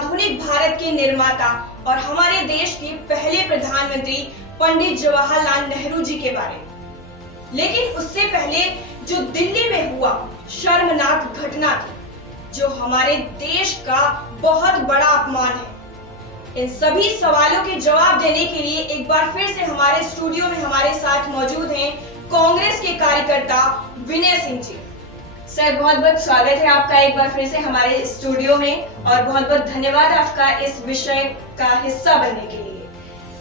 आधुनिक भारत के निर्माता और हमारे देश के पहले प्रधानमंत्री पंडित जवाहरलाल नेहरू जी के बारे में। लेकिन उससे पहले जो दिल्ली में हुआ शर्मनाक घटना थी, जो हमारे देश का बहुत बड़ा अपमान है। इन सभी सवालों के जवाब देने के लिए एक बार फिर से हमारे स्टूडियो में हमारे साथ मौजूद हैं कांग्रेस के कार्यकर्ता विनय सिंह जी। सर, बहुत बहुत स्वागत है आपका एक बार फिर से हमारे स्टूडियो में और बहुत बहुत धन्यवाद आपका इस विषय का हिस्सा बनने के लिए।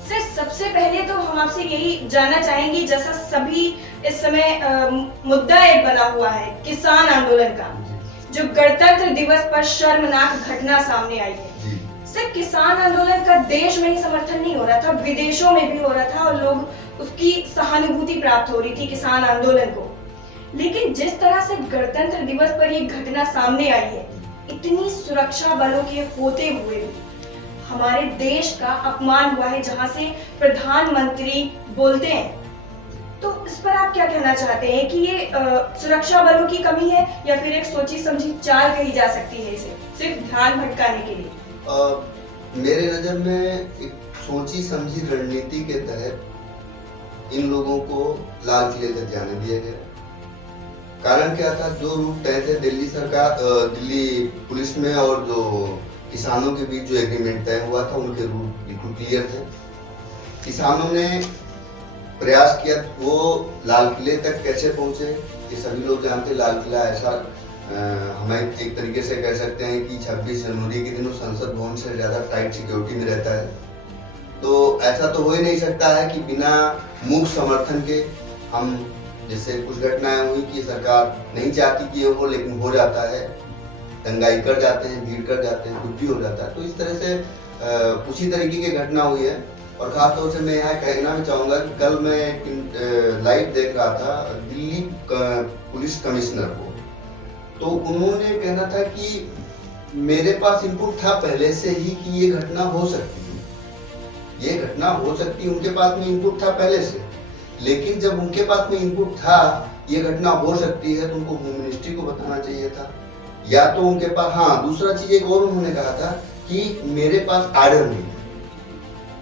सर, सबसे पहले तो हम आपसे यही जानना चाहेंगे, जैसा सभी इस समय मुद्दा एक बना हुआ है किसान आंदोलन का, जो गणतंत्र दिवस पर शर्मनाक घटना सामने आई है। सिर्फ किसान आंदोलन का देश में ही समर्थन नहीं हो रहा था, विदेशों में भी हो रहा था और लोग उसकी सहानुभूति प्राप्त हो रही थी किसान आंदोलन को। लेकिन जिस तरह से गणतंत्र दिवस पर ये घटना सामने आई है, इतनी सुरक्षा बलों के होते हुए भी हमारे देश का अपमान हुआ है, जहां से प्रधानमंत्री बोलते हैं। तो इस पर आप क्या कहना चाहते हैं कि ये सुरक्षा बलों की कमी है या फिर एक सोची समझी चाल कही जा सकती है इसे सिर्फ ध्यान भटकाने के लिए? मेरे नजर में एक सोची समझी रणनीति के तहत इन लोगों को लाल किले तक जाने दिया गया। कारण क्या था? जो रूट तय थे दिल्ली पुलिस में और जो किसानों के बीच जो एग्रीमेंट तय हुआ था, उनके रूट बिल्कुल क्लियर थे। किसानों ने प्रयास किया वो लाल किले तक कैसे पहुंचे, ये सभी लोग जानते। लाल किला ऐसा हमें एक तरीके से कह सकते हैं कि 26 जनवरी के दिन वो संसद भवन से ज्यादा टाइट सिक्योरिटी में रहता है। तो ऐसा तो हो ही नहीं सकता है कि बिना मूक समर्थन के हम, जैसे कुछ घटनाएं हुई कि सरकार नहीं चाहती कि ये हो, लेकिन हो जाता है, दंगाई कर जाते हैं, भीड़ कर जाते हैं, कुछ भी हो जाता है। तो इस तरह से उसी तरीके की घटना हुई है। और खास तौर से मैं यहाँ कहना भी चाहूंगा कि कल मैं लाइव देख रहा था दिल्ली पुलिस कमिश्नर को, तो उन्होंने कहना था कि मेरे पास इनपुट था पहले से ही कि ये घटना हो सकती है, ये घटना हो सकती है, उनके पास में इनपुट था पहले से। लेकिन जब उनके पास में इनपुट था ये घटना हो सकती है, तो उनको होम मिनिस्ट्री को बताना चाहिए था, या तो उनके पास, हाँ, दूसरा चीज एक और उन्होंने कहा था कि मेरे पास आर्डर नहीं है,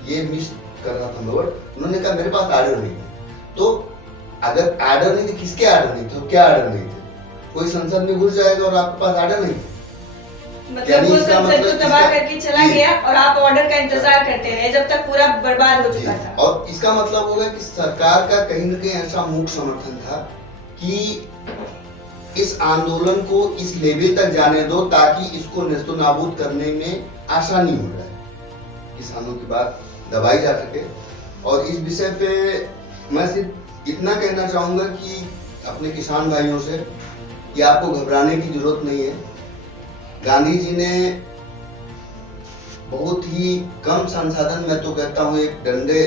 ये मिस कर रहा था वर्ड, उन्होंने कहा मेरे पास आर्डर नहीं है। तो अगर आर्डर नहीं थे, किसके आर्डर नहीं थे, क्या आर्डर नहीं थे? कोई संसद में घुस जाएगा और आपके पास आर्डर नहीं है, मतलब वो संसद को तबाह करके चला गया और आप ऑर्डर का इंतजार करते रहे जब तक पूरा बर्बाद हो चुका था। और इसका मतलब होगा कि सरकार का कहीं न कहीं ऐसा मूक समर्थन था कि इस आंदोलन को इस लेवल तक जाने दो ताकि इसको नेस्तो नाबूद करने में आसानी हो जाए, किसानों की बात दबाई जा सके। और इस विषय पे मैं सिर्फ इतना कहना चाहूंगा कि अपने किसान भाइयों से कि आपको घबराने की जरूरत नहीं है। गांधी जी ने बहुत ही कम संसाधन, मैं तो कहता हूँ, एक डंडे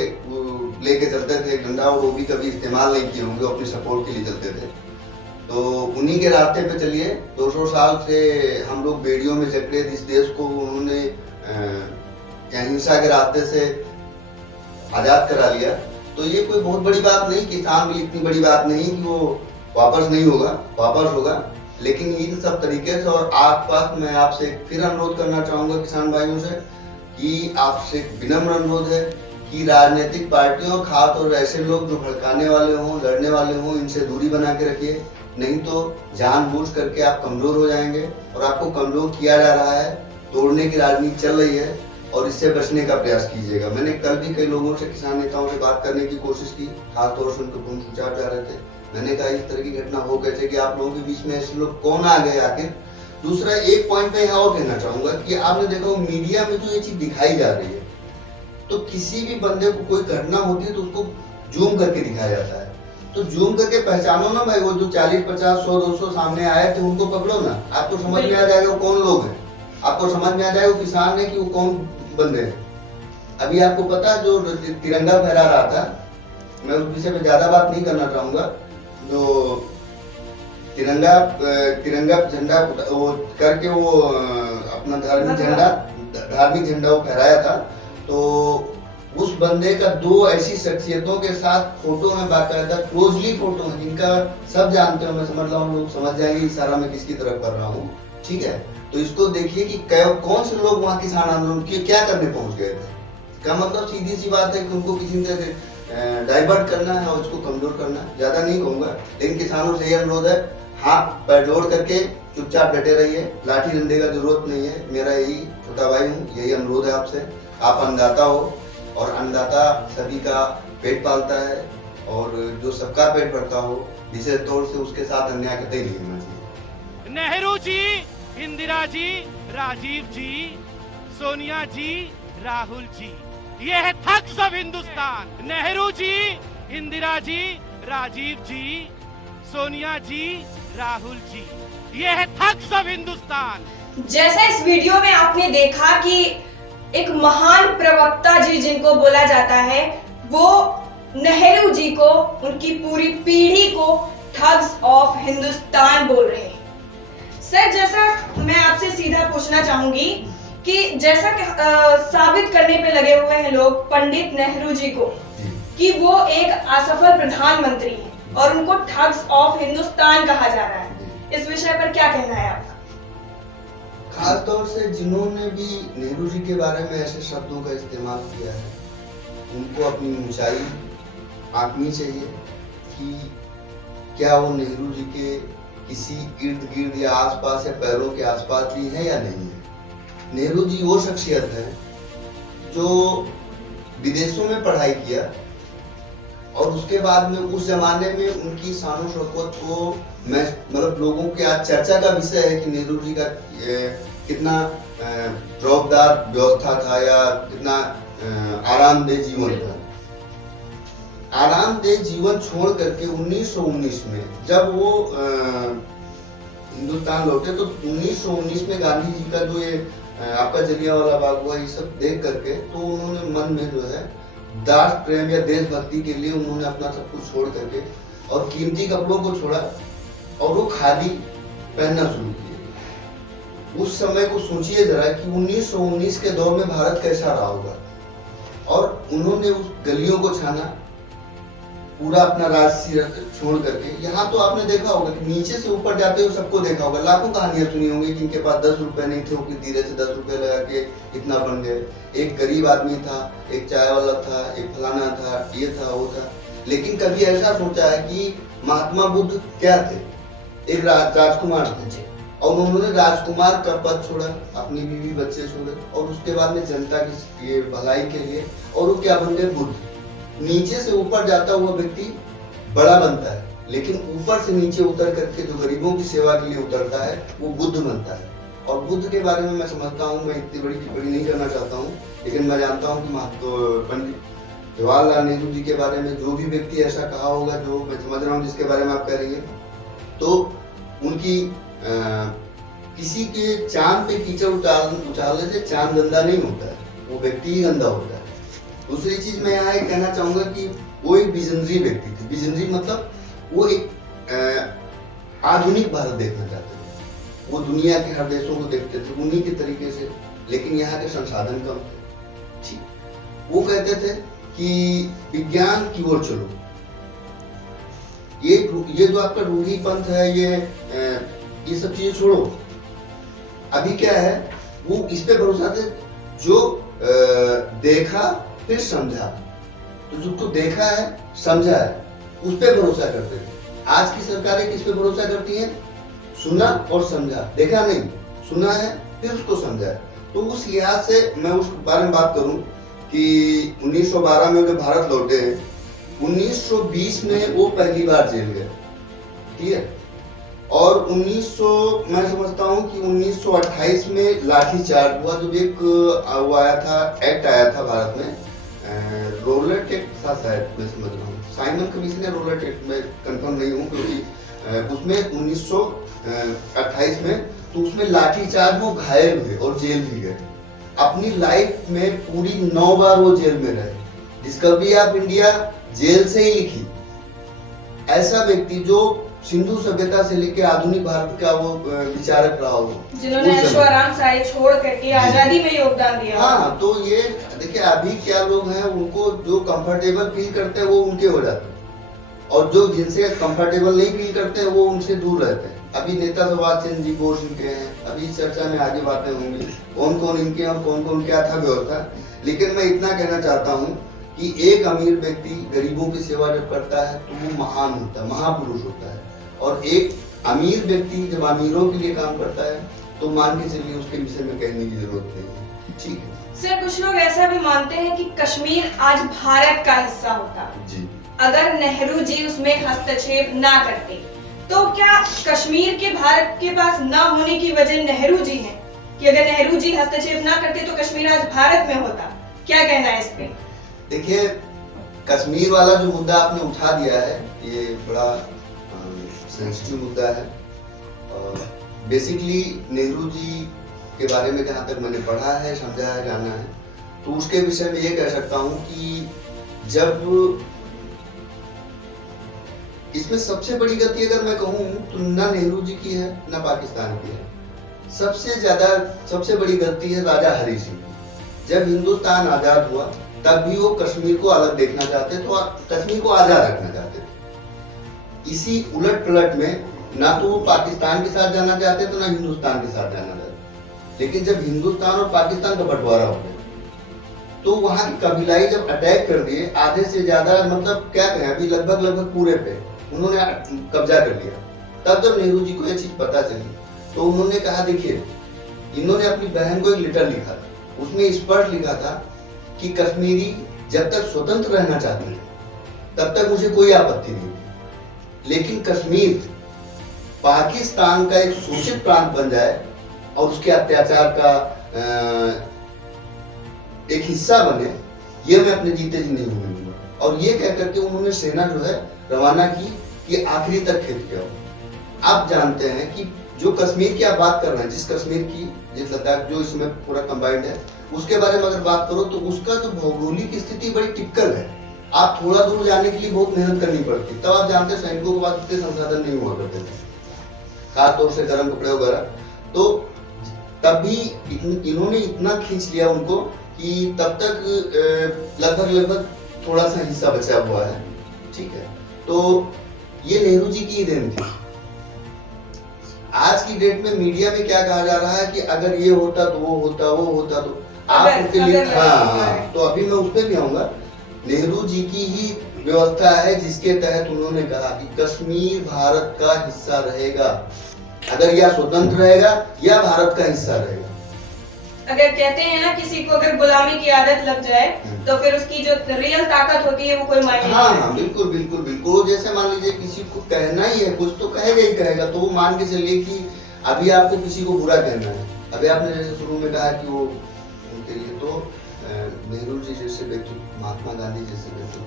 लेके चलते थे, डंडा, और वो भी कभी इस्तेमाल नहीं किए होंगे, अपनी सपोर्ट के लिए चलते थे। तो उन्हीं के रास्ते पे चलिए। 200 साल से हम लोग बेड़ियों में जकड़े इस देश को उन्होंने अहिंसा के रास्ते से आजाद करा लिया। तो ये कोई बहुत बड़ी बात नहीं, किसान भी इतनी बड़ी बात नहीं कि वो वापस नहीं होगा, वापस होगा, लेकिन इन सब तरीके से। और आसपास मैं आपसे फिर अनुरोध करना चाहूंगा किसान भाइयों से कि आपसे विनम्र अनुरोध है कि राजनीतिक पार्टियों, खास और ऐसे लोग जो भड़काने वाले हों, लड़ने वाले हों, इनसे दूरी बना के रखिए, नहीं तो जानबूझ करके आप कमजोर हो जाएंगे। और आपको कमजोर किया जा रहा है, तोड़ने की राजनीति चल रही है, और इससे बचने का प्रयास कीजिएगा। मैंने कल भी कई लोगों से, किसान नेताओं से बात करने की कोशिश की, खासतौर से उनको फोन स्विच ऑफ जा रहे थे। मैंने कहा इस तरह की घटना हो कैसे कि आप लोगों के बीच में ऐसे लोग कौन आ गए आखिर। दूसरा एक पॉइंट मैं यहाँ और कहना चाहूंगा कि आपने देखा मीडिया में जो ये चीज दिखाई जा रही है, तो किसी भी बंदे को कोई घटना होती है तो उसको जूम करके दिखाया जाता है। तो जूम करके पहचानो ना भाई, वो जो 40, 50, 100, 200 सामने आए थे उनको पकड़ो ना, आपको समझ में आ जाएगा कौन लोग हैं, आपको समझ में आ जाएगा किसान है कि वो कौन बंदे हैं। अभी आपको पता है जो तिरंगा फहरा रहा था, मैं उस विषय पे ज्यादा बात नहीं करना चाहूंगा, जो तिरंगा झंडा वो करके वो अपना धार्मिक झंडा वो फहराया था। तो उस बंदे का दो ऐसी शख्सियतों के साथ फोटो में बाकायदा क्लोजली फोटो है, जिनका सब जानते हो, मैं समझ रहा हूँ लोग समझ जाएंगे इशारा मैं किसकी तरफ कर रहा हूँ। ठीक है, तो इसको देखिए कि कौन से लोग वहाँ किसान आंदोलन के क्या करने पहुंच गए थे। क्या मतलब सीधी सी बात है कि उनको किसी तरह से डाइवर्ट करना है और उसको कमजोर करना है, ज्यादा नहीं कहूंगा। लेकिन किसानों से यह अनुरोध है, हाथ पैर जोड़ करके चुपचाप डटे रहिए, लाठी डंडे का जरूरत नहीं है। मेरा यही छोटा भाई हूँ, यही अनुरोध है आपसे। आप अन्नदाता हो और अन्नदाता सभी का पेट पालता है, और जो सबका पेट भरता हो, विशेष तौर से उसके साथ अन्याय कतई नहीं होना चाहिए। नेहरू जी, इंदिरा जी, राजीव जी, सोनिया जी, राहुल जी, ये है थग्स ऑफ हिंदुस्तान। नेहरू जी, इंदिरा जी, राजीव जी, सोनिया जी, राहुल जी, ये है थग्स ऑफ हिंदुस्तान। जैसा इस वीडियो में आपने देखा कि एक महान प्रवक्ता जी जिनको बोला जाता है, वो नेहरू जी को, उनकी पूरी पीढ़ी को ठग्स ऑफ हिंदुस्तान बोल रहे हैं। सर, जैसा मैं आपसे सीधा पूछना चाहूंगी कि जैसा कि साबित करने पे लगे हुए हैं लोग पंडित नेहरू जी को कि वो एक असफल प्रधानमंत्री हैं और उनको ठग्स ऑफ हिंदुस्तान कहा जा रहा है, इस विषय पर क्या कहना है आपका? खास तौर से जिन्होंने भी नेहरू जी के बारे में ऐसे शब्दों का इस्तेमाल किया है, उनको अपनी ऊंचाई आंकनी चाहिए कि क्या वो नेहरू जी के किसी इर्द गिर्द या आसपास या पैरों के आसपास भी है या नहीं है। नेहरू जी वो शख्सियत है जो विदेशों में पढ़ाई किया और उसके बाद में उस जमाने में उनकी शान शौकत को मैं मतलब लोगों के आज चर्चा का विषय है कि नेहरू जी का कितना रौबदार व्यवस्था था या कितना आरामदेह जीवन था। आरामदेह जीवन छोड़ करके 1919 में जब वो हिंदुस्तान लौटे, तो 1919 में गांधी जी का जो ये आपका जलियांवाला बाग हुआ, ये सब देख करके तो उन्होंने मन में जो है राष्ट्र प्रेम या देशभक्ति के लिए उन्होंने अपना सब कुछ छोड़ करके और कीमती कपड़ों को छोड़ा और वो खादी पहनना शुरू किए। उस समय को सोचिए जरा कि 1919 के दौर में भारत कैसा रहा होगा। और उन्होंने उस गलियों को छाना, पूरा अपना राजसी छोड़ करके। यहाँ तो आपने देखा होगा कि नीचे से ऊपर जाते हुए सबको देखा होगा, लाखों कहानियां सुनी होंगी कि इनके पास 10 रुपए नहीं थे, वो धीरे से 10 रुपए लगा के इतना बन गए। एक गरीब आदमी था, एक चाय वाला था, एक फलाना था, ये था, वो था। लेकिन कभी ऐसा सोचा है कि महात्मा बुद्ध क्या थे? एक राजकुमार थे और उन्होंने राजकुमार का पद छोड़ा, अपनी बीवी बच्चे छोड़े और उसके बाद में जनता की ये भलाई के लिए, और वो क्या बन गए? बुद्ध। नीचे से ऊपर जाता हुआ व्यक्ति बड़ा बनता है, लेकिन ऊपर से नीचे उतर करके जो गरीबों की सेवा के लिए उतरता है वो बुद्ध बनता है। और बुद्ध के बारे में मैं समझता हूँ, मैं इतनी बड़ी टिप्पणी नहीं करना चाहता हूँ, लेकिन मैं जानता हूँ कि पंडित जवाहरलाल नेहरू जी के बारे में जो भी व्यक्ति ऐसा कहा होगा, जो मैं समझ रहा हूँ जिसके बारे में आप कह रही है, तो उनकी किसी के चांद पे कीचड़ उछालने से चांद गंदा नहीं होता है, वो व्यक्ति ही गंदा होता है। दूसरी चीज मैं यहाँ एक कहना चाहूंगा कि वो एक विजनरी व्यक्ति थे। विजनरी मतलब वो एक आधुनिक भारत देखना चाहते थे, वो दुनिया के हर देशों को देखते थे उन्हीं के तरीके से, लेकिन यहाँ के संसाधन कम थे। ठीक, वो कहते थे कि विज्ञान की ओर चलो, ये जो आपका रूढ़ी पंथ है, ये सब चीजें छोड़ो। अभी क्या है, वो इस पे भरोसा थे जो देखा फिर समझा, तो जिसको देखा है समझा है उस पे भरोसा करते थे। आज की सरकारें किस पे भरोसा करती हैं? सुना और समझा, देखा नहीं, सुना है फिर उसको समझा है। तो उस लिहाज से मैं उस बारे में बात करूं कि 1912 में वे भारत लौटे हैं, 1920 में वो पहली बार जेल गए, ठीक है, और मैं समझता हूँ कि 1928 में लाठीचार्ज हुआ, जब एक वो आया था, एक्ट आया था भारत में, रोलर एक्ट था शायद, मैं समझ रहा हूँ साइमन कमीशन या रोलर एक्ट, मैं कंफर्म नहीं हूँ, क्योंकि उसमें 1928 में तो उसमें लाठीचार्ज वो घायल हुए और जेल भी गए। अपनी लाइफ में पूरी 9 बार वो जेल में रहे। डिस्कवरी ऑफ इंडिया जेल से ही लिखी। ऐसा व्यक्ति जो सिंधु सभ्यता से लेकर आधुनिक भारत का वो विचारक रहा हो, जिन्होंने ऐशोआराम सारे छोड़ करके आजादी में योगदान दिया। हाँ, तो ये देखिए अभी क्या लोग हैं, उनको जो कंफर्टेबल फील करते हैं वो उनके हो जाते हैं, और जो जिनसे कंफर्टेबल नहीं फील करते हैं वो उनसे दूर रहते हैं। अभी नेता सुभाष चंद्र जी बोस इनके हैं, अभी इस चर्चा में आगे बातें होंगी कौन कौन इनके और कौन कौन क्या था व्यवस्था। लेकिन मैं इतना कहना चाहता हूँ कि एक अमीर व्यक्ति गरीबों की सेवा जब करता है तो वो महान होता है, महापुरुष होता है। और एक अमीर व्यक्ति जब अमीरों के लिए काम करता है तो मान के चलिए उसके विषय में कहने की जरूरत नहीं है। ठीक है सर, कुछ लोग ऐसा भी मानते हैं कि कश्मीर आज भारत का हिस्सा होता जी। अगर नेहरू जी उसमें हस्तक्षेप ना करते। तो क्या कश्मीर के भारत के पास ना होने की वजह नेहरू जी है कि अगर नेहरू जी हस्तक्षेप ना करते तो कश्मीर आज भारत में होता? क्या कहना है इस पे? देखिए, कश्मीर वाला जो मुद्दा आपने उठा दिया है ये बड़ा सेंसिटिव मुद्दा है। बेसिकली नेहरू जी के बारे में जहाँ तक मैंने पढ़ा है, समझा है, जाना है, तो उसके विषय में ये कह सकता हूँ कि जब इसमें सबसे बड़ी गलती अगर मैं कहूँ तो ना नेहरू जी की है ना पाकिस्तान की है। सबसे बड़ी गलती है राजा हरि सिंह की। जब हिंदुस्तान आजाद हुआ तब भी वो कश्मीर को अलग देखना चाहते थे और कश्मीर को आजाद रखना चाहते थे। इसी उलट पलट में ना तो वो पाकिस्तान के साथ जाना चाहते थे ना हिंदुस्तान के साथ जाना चाहते। लेकिन जब हिंदुस्तान और पाकिस्तान का बंटवारा हो गया तो वहां की कबीलाई जब अटैक कर दिए, आधे से ज्यादा मतलब क्या कहें, अभी लगभग पूरे पे उन्होंने कब्जा कर लिया। तब जब नेहरू जी को यह चीज पता चली तो उन्होंने कहा, देखिए, इन्होंने अपनी बहन को एक लेटर लिखा था, उसमें स्पष्ट लिखा था कि कश्मीरी जब तक स्वतंत्र रहना चाहते हैं तब तक मुझे कोई आपत्ति नहीं, लेकिन कश्मीर पाकिस्तान का एक शोषित प्रांत बन जाए और उसके अत्याचार का एक हिस्सा बने, ये मैं अपने जीते जी नहीं होने दूंगा। और ये कह करके उन्होंने सेना जो है रवाना की कि आखिरी तक खेत किया। आप जानते हैं कि जो कश्मीर की आप बात कर रहे हैं, जिस कश्मीर की, जिस लद्दाख जो इसमें पूरा कंबाइंड है, उसके बारे में अगर बात करो तो उसका जो भौगोलिक स्थिति बड़ी टिपिकल है। आप थोड़ा दूर जाने के लिए बहुत मेहनत करनी पड़ती, तब आप जानते हैं सैनिकों के पास इतने संसाधन नहीं हुआ करते थे, खासतौर से गर्म कपड़े वगैरह। तो तब भी इन्होंने इतना खींच लिया उनको कि तब तक लगभग थोड़ा सा हिस्सा बचा हुआ है। ठीक है, तो ये नेहरू जी की देन थी। आज की डेट में मीडिया में क्या कहा जा रहा है कि अगर ये होता तो वो होता तो आप उनके लिए, हाँ, तो अभी मैं उस पर भी आऊंगा। नेहरू जी की ही व्यवस्था है जिसके तहत उन्होंने कहा कि कश्मीर भारत का हिस्सा रहेगा, अगर या स्वतंत्र रहेगा या भारत का हिस्सा रहेगा। अगर कहते हैं ना किसी को अगर गुलामी की आदत लग जाए तो फिर उसकी जो रियल ताकत होती है वो कोई मायने नहीं रखती। हाँ, बिल्कुल। जैसे मान लीजिए किसी को कहना ही है कुछ तो कहेगा, तो वो मान के चलिए कि अभी आपको किसी को बुरा कहना है। अभी आपने जैसे शुरू में कहा कि वो उनके लिए तो नेहरू जी जैसे व्यक्ति, महात्मा गांधी जैसे व्यक्ति,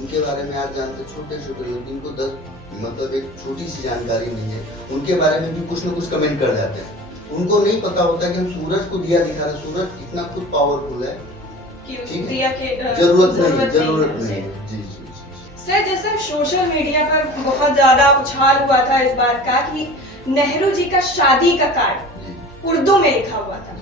उनके बारे में आज जानते छोटे लोग, जिनको 10 मतलब एक छोटी सी जानकारी नहीं है, उनके बारे में भी कुछ न कुछ कमेंट कर जाते हैं। उनको नहीं पता होता कि हम सूरज को दिया दिखा रहे, सूरज इतना खुद पावरफुल है कि दिया के जरूरत नहीं है। जी। सर, जैसे सोशल मीडिया पर बहुत ज्यादा उछाल हुआ था इस बात का कि नेहरू जी का शादी का कार्ड उर्दू में लिखा हुआ था।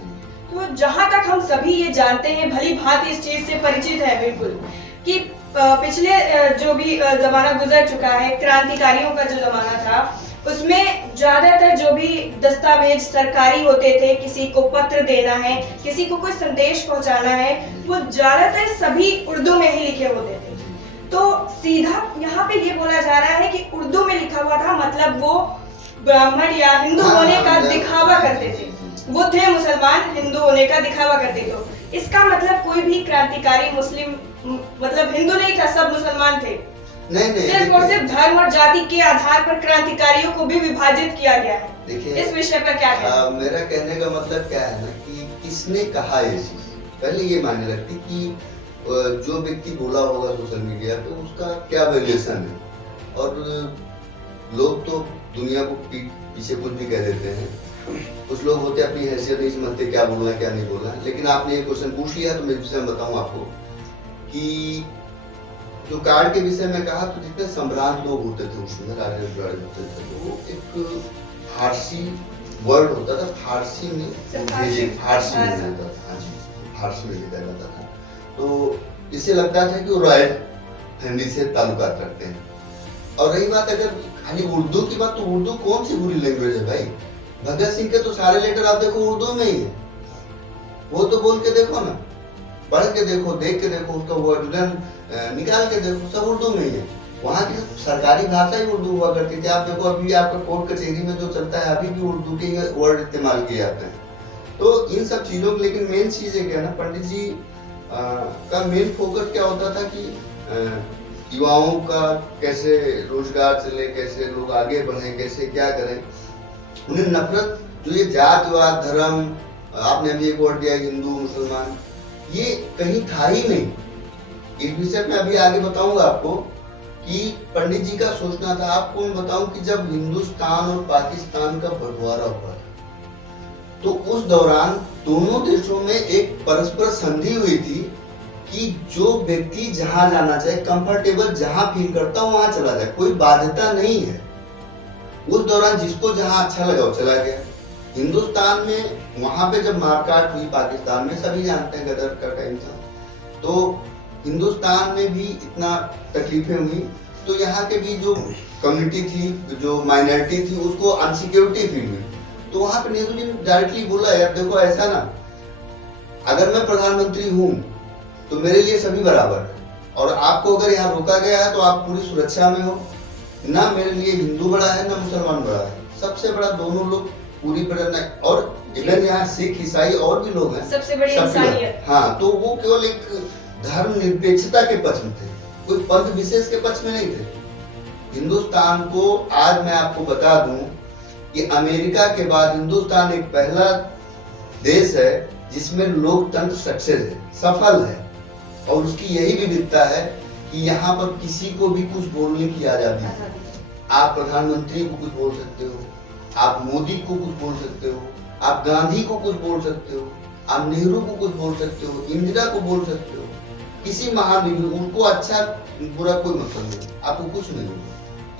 तो जहां तक हम सभी ये जानते हैं, भली भांति इस चीज से परिचित है बिल्कुल, कि पिछले जो भी जमाना गुजर चुका है, क्रांतिकारियों का जो जमाना था, उसमें ज्यादातर जो भी दस्तावेज सरकारी होते थे, किसी को पत्र देना है, किसी को कोई संदेश पहुंचाना है, वो ज्यादातर सभी उर्दू में ही लिखे होते थे। तो सीधा यहाँ पे ये बोला जा रहा है कि उर्दू में लिखा हुआ था, मतलब वो ब्राह्मण या हिंदू होने का दिखावा करते थे, वो थे मुसलमान, हिंदू होने का दिखावा करते थे। इसका मतलब कोई भी क्रांतिकारी मुस्लिम मतलब हिंदू नहीं था, सब मुसलमान थे। नहीं, सिर्फ और सिर्फ धर्म और जाति के आधार पर क्रांतिकारियों को भी विभाजित किया गया है। देखिए, इस विषय पर क्या कहना? मेरा कहने का मतलब क्या है ना कि किसने कहा ये चीज, पहले ये मायने रखती कि जो व्यक्ति बोला होगा सोशल मीडिया पे उसका क्या वैल्यूएशन है। और लोग तो दुनिया को पीछे कुछ भी कह देते हैं, कुछ लोग होते अपनी हैसियत नहीं समझते क्या बोलना क्या नहीं बोलना। लेकिन आपने ये क्वेश्चन पूछ लिया तो मैं विषय बताऊं आपको कि जो कार्ड के विषय में कहा, तो जितने सम्राट लोग होते थे उसमें, राजा रजवाड़े होते थे, तो वो एक फारसी वर्ड होता था, फारसी में लिखा जाता था। हाँ जी, फारसी में लिखा जाता था। तो इससे लगता था कि वो रॉयल फैमिली से ताल्लुकात रखते हैं। और रही बात अगर खाली उर्दू की बात, तो उर्दू कौन सी बुरी लैंग्वेज है भाई? भगत सिंह के तो सारे लेटर आप देखो उर्दू में ही है, वो तो बोल के देखो ना, पढ़ के देखो, देख के देखो, उसका वर्जन निकाल के देखो, सब उर्दू में ही है। वहाँ की सरकारी भाषा ही उर्दू हुआ करती थी। आप देखो अभी आपका कोर्ट कचहरी में जो चलता है अभी भी उर्दू के वर्ड इस्तेमाल किए जाते हैं। तो इन सब चीजों की, लेकिन मेन चीज है क्या ना, पंडित जी का मेन फोकस क्या होता था कि युवाओं का कैसे रोजगार चले, कैसे लोग आगे बढ़े, कैसे क्या करें। उन्हें नफरत, जो ये जातिवाद, धर्म, आपने अभी एक वर्ड दिया हिंदू मुसलमान, ये कहीं था ही नहीं। इस विषय में अभी आगे बताऊंगा आपको कि पंडित जी का सोचना था। आपको मैं बताऊं कि जब हिंदुस्तान और पाकिस्तान का बंटवारा हुआ तो उस दौरान दोनों देशों में एक परस्पर संधि हुई थी कि जो व्यक्ति जहां जाना चाहे, कंफर्टेबल जहां फील करता हो वहां चला जाए, कोई बाध्यता नहीं है। उस दौरान जिसको जहां अच्छा लगा वो चला गया। हिंदुस्तान में वहां पे जब मारकाट हुई पाकिस्तान में, सभी जानते हैं गदर का टाइम था, तो हिंदुस्तान में भी इतना तकलीफें हुई। तो यहाँ के भी जो कम्युनिटी थी, जो माइनॉरिटी थी, उसको अनसिक्योरिटी फील हुई। तो वहां पे नेहरू जी ने डायरेक्टली बोला, यार देखो ऐसा ना, अगर मैं प्रधानमंत्री हूँ तो मेरे लिए सभी बराबर है, और आपको अगर यहाँ रोका गया है तो आप पूरी सुरक्षा में हो। ना मेरे लिए हिंदू बड़ा है ना मुसलमान बड़ा है, सबसे बड़ा दोनों लोग पूरी तरह। और इवन यहाँ सिख ईसाई और भी लोग हैं, सबसे बड़ी इंसानियत। हाँ, तो वो केवल एक धर्म निरपेक्षता के पक्ष में थे, कोई पंथ विशेष के पक्ष में नहीं थे। हिंदुस्तान को आज मैं आपको बता दूं कि अमेरिका के बाद हिंदुस्तान एक पहला देश है जिसमें लोकतंत्र सक्सेस है, सफल है। और उसकी यही विविधता है कि यहाँ पर किसी को भी कुछ बोलने की आजादी है। आप प्रधानमंत्री को कुछ बोल सकते हो, आप मोदी को कुछ बोल सकते हो, आप गांधी को कुछ बोल सकते हो, आप नेहरू को कुछ बोल सकते हो, इंदिरा को बोल सकते हो, किसी महान, उनको अच्छा बुरा कोई मतलब नहीं, आपको कुछ नहीं होगा।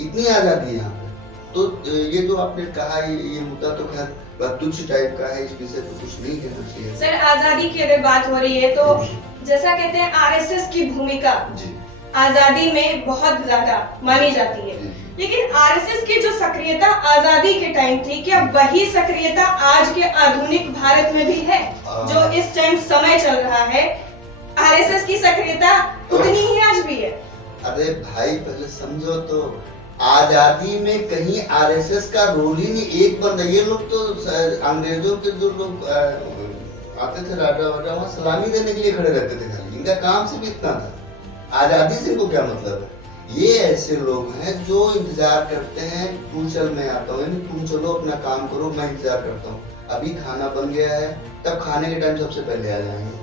इतनी आजादी है यहाँ पे। तो ये जो आपने कहा, ये मुद्दा तो खैर तुच्छ टाइप का है, इस विषय पे कुछ नहीं कहना चाहिए। सर, आजादी की अगर बात हो रही है तो जैसा कहते हैं आरएसएस की भूमिका आजादी में बहुत ज्यादा मानी जाती है, लेकिन आरएसएस की जो सक्रियता आजादी के टाइम थी, क्या वही सक्रियता आज के आधुनिक भारत में भी है? जो इस टाइम समय चल रहा है, आरएसएस की सक्रियता उतनी ही आज भी है? अरे भाई, पहले समझो तो, आजादी में कहीं आरएसएस का रोल ही नहीं। एक बंदा, ये लोग तो अंग्रेजों के जो लोग आते थे राजा वाजा, वहाँ सलामी देने के लिए खड़े रहते थे खाली, इनका काम सिर्फ इतना था। आजादी से इनको क्या मतलब है? ये ऐसे लोग हैं जो इंतजार करते हैं, तू चल मैं आता हूँ, तुम चलो अपना काम करो, मैं इंतजार करता हूँ, अभी खाना बन गया है, तब खाने के टाइम सबसे पहले आ जाएंगे।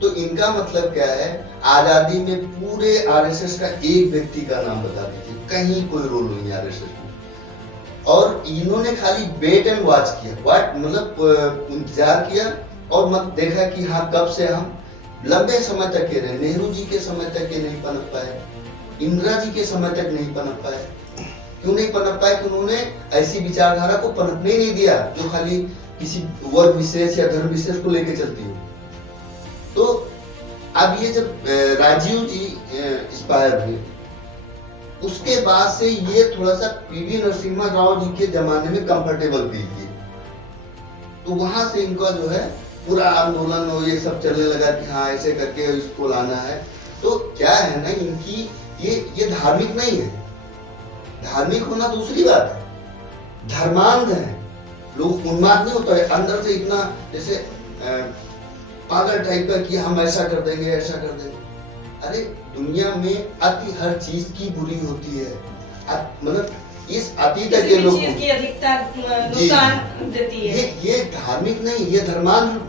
तो इनका मतलब क्या है? आजादी में पूरे आरएसएस का एक व्यक्ति का नाम बता दीजिए, कहीं कोई रोल नहीं आरएसएस में। और इन्होंने खाली वेट एंड वॉच किया, मतलब इंतजार किया और मत देखा कि हाँ कब से हम लंबे समय तक के रहे। नेहरू जी के समय तक ये नहीं पनप पाए, इंदिरा जी के समय तक नहीं पनप पाए। क्यों नहीं पनप पाए? कि उन्होंने ऐसी विचारधारा को पनपने नहीं दिया जो खाली किसी वर्ग विशेष या धर्म विशेष को लेकर चलती हो। तो अब ये जब राजीव जी एक्सपायर हुए, उसके बाद से ये थोड़ा सा पीवी नरसिम्हा राव जी के जमाने में कंफर्टेबल फील किए। तो वहां से इनका जो है पूरा आंदोलन और ये सब चलने लगा कि हाँ ऐसे करके इसको लाना है। तो क्या है ना, इनकी ये धार्मिक नहीं है। धार्मिक होना दूसरी बात है, धर्मांध है लोग, उन्माद नहीं होता है अंदर से इतना जैसे पागल टाइप का कि हम ऐसा कर देंगे ऐसा कर देंगे। अरे दुनिया में अति हर चीज की बुरी होती है, मतलब इस अति तक के लोग की अधिकता नुकसान देती है। ये धार्मिक नहीं, ये धर्मांध